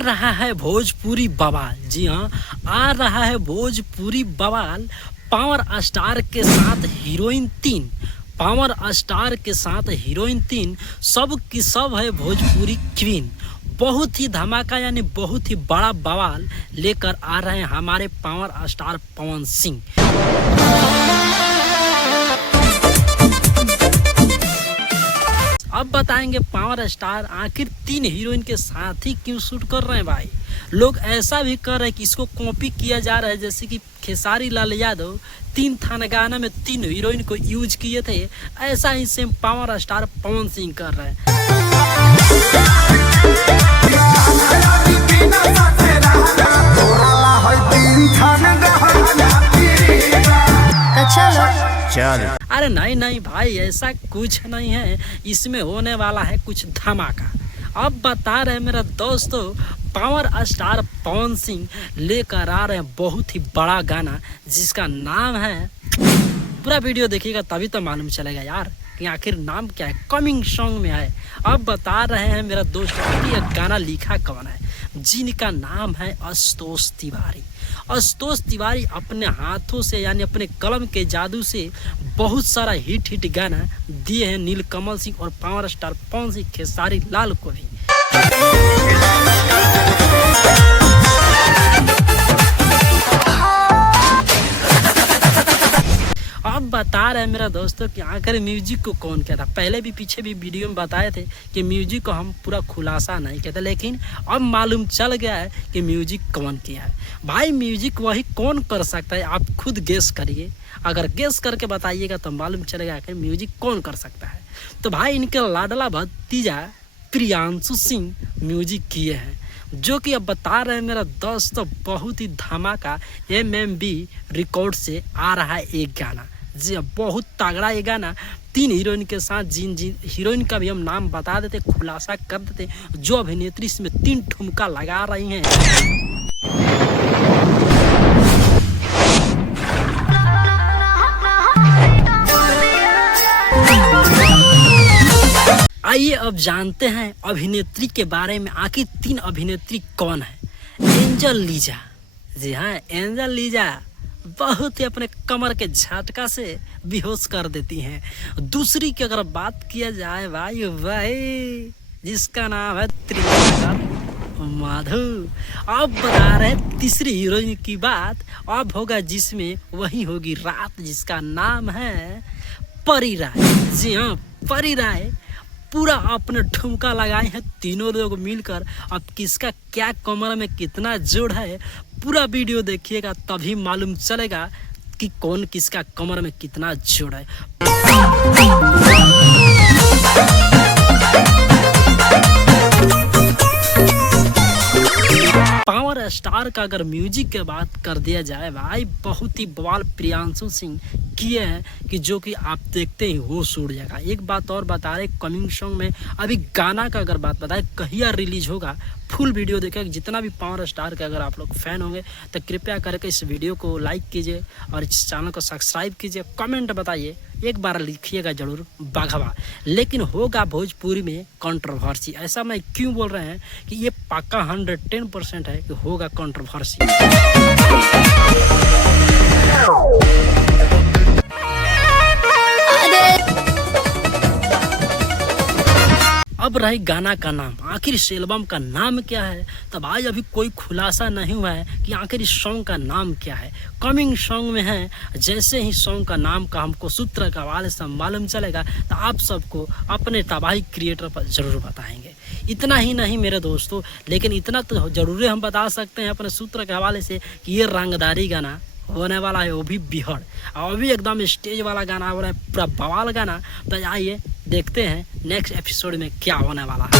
रहा है भोजपुरी बवाल। जी हाँ, आ रहा है भोजपुरी बवाल। पावर स्टार के साथ हीरोइन 3, पावर स्टार के साथ हीरोइन 3, सब की सब है भोजपुरी क्वीन। बहुत ही धमाका यानी बहुत ही बड़ा बवाल लेकर आ रहे हैं हमारे पावर स्टार पवन सिंह। अब बताएंगे पावर स्टार आखिर 3 हीरोइन के साथ ही क्यों शूट कर रहे हैं भाई। लोग ऐसा भी कर रहे हैं कि इसको कॉपी किया जा रहा है, जैसे कि खेसारी लाल यादव 3 थाना गाना में 3 हीरोइन को यूज किए थे, ऐसा ही same power star Pawan Singh कर रहे हैं। चल अरे नहीं भाई, ऐसा कुछ नहीं है, इसमें होने वाला है कुछ धमाका। अब बता रहे मेरा दोस्तों, पावर स्टार पवन सिंह लेकर आ रहे हैं बहुत ही बड़ा गाना जिसका नाम है, पूरा वीडियो देखिएगा तभी तो मालूम चलेगा यार कि आखिर नाम क्या है, कमिंग सॉन्ग में है। अब बता रहे हैं मेरा दोस्त कि यह गाना लिखा कौन है, जिनका नाम है आशुतोष तिवारी। आशुतोष तिवारी अपने हाथों से यानी अपने कलम के जादू से बहुत सारा हिट गाना दिए हैं नीलकमल सिंह और पावर स्टार पवन सिंह खेसारी लाल को भी। अब बता रहे हैं मेरा दोस्तों कि आखिर म्यूजिक को कौन किया था। पहले भी पीछे भी वीडियो में बताए थे कि म्यूजिक को हम पूरा खुलासा नहीं कहते, लेकिन अब मालूम चल गया है कि म्यूजिक कौन किया है। भाई म्यूजिक वही कौन कर सकता है, आप खुद गेस करिए। अगर गेस करके बताइएगा तो मालूम चलेगा कि म्यूजिक कौन कर सकता है। तो भाई इनके लाडला भतीजा प्रियांशु सिंह म्यूजिक किए हैं, जो कि अब बता रहे हैं मेरा दोस्तों बहुत ही धमाका MMB रिकॉर्ड से आ रहा है एक गाना। जी बहुत तगड़ा ये गाना 3 हीरोइन के साथ, जिन हीरोइन का भी हम नाम बता देते, खुलासा कर देते, जो अभिनेत्री इसमें 3 ठुमका लगा रही हैं। आइए अब जानते हैं अभिनेत्री के बारे में, आखिर 3 अभिनेत्री कौन है। एंजल लीजा, जी हाँ एंजल लीजा बहुत ही अपने कमर के झटका से बेहोश कर देती हैं। दूसरी की अगर बात किया जाए भाई जिसका नाम है त्रिपुरा माधु। अब बता रहे तीसरी हीरोइन की बात, अब होगा जिसमें वही होगी रात, जिसका नाम है परी राय। जी हाँ परी राय पूरा अपने ठुमका लगाए हैं तीनों लोग मिलकर। अब किसका क्या कमर में कितना जोड़ है, पूरा वीडियो देखिएगा तभी मालूम चलेगा कि कौन किसका कमर में कितना जोड़ है। पावर स्टार का अगर म्यूजिक की बात कर दिया जाए भाई, बहुत ही बवाल प्रियांशु सिंह किए हैं कि जो कि आप देखते ही होश उड़ जाएगा। एक बात और बता रहे, कमिंग सॉन्ग में अभी गाना का अगर बात बताए कहिया रिलीज होगा, फुल वीडियो देखिए। जितना भी पावर स्टार के अगर आप लोग फैन होंगे तो कृपया करके इस वीडियो को लाइक कीजिए और इस चैनल को सब्सक्राइब कीजिए, कमेंट बताइए, एक बार लिखिएगा जरूर बाघवा। लेकिन होगा भोजपुरी में कंट्रोवर्सी, ऐसा मैं क्यों बोल रहे हैं कि ये पक्का 110% है कि होगा कंट्रोवर्सी। अब रही गाना का नाम, आखिर इस एल्बम का नाम क्या है। तब आज अभी कोई खुलासा नहीं हुआ है कि आखिर इस सॉन्ग का नाम क्या है। कमिंग सॉन्ग में है, जैसे ही सॉन्ग का नाम का हमको सूत्र के हवाले से मालूम चलेगा तो आप सबको अपने तबाही क्रिएटर पर जरूर बताएंगे। इतना ही नहीं मेरे दोस्तों, लेकिन इतना तो जरूर हम बता सकते हैं अपने सूत्र के हवाले से कि ये रंगदारी गाना होने वाला है, वो भी बिहड़, और भी एकदम स्टेज वाला गाना हो रहा है, पूरा बवाल गाना। तो आइए देखते हैं नेक्स्ट एपिसोड में क्या होने वाला है।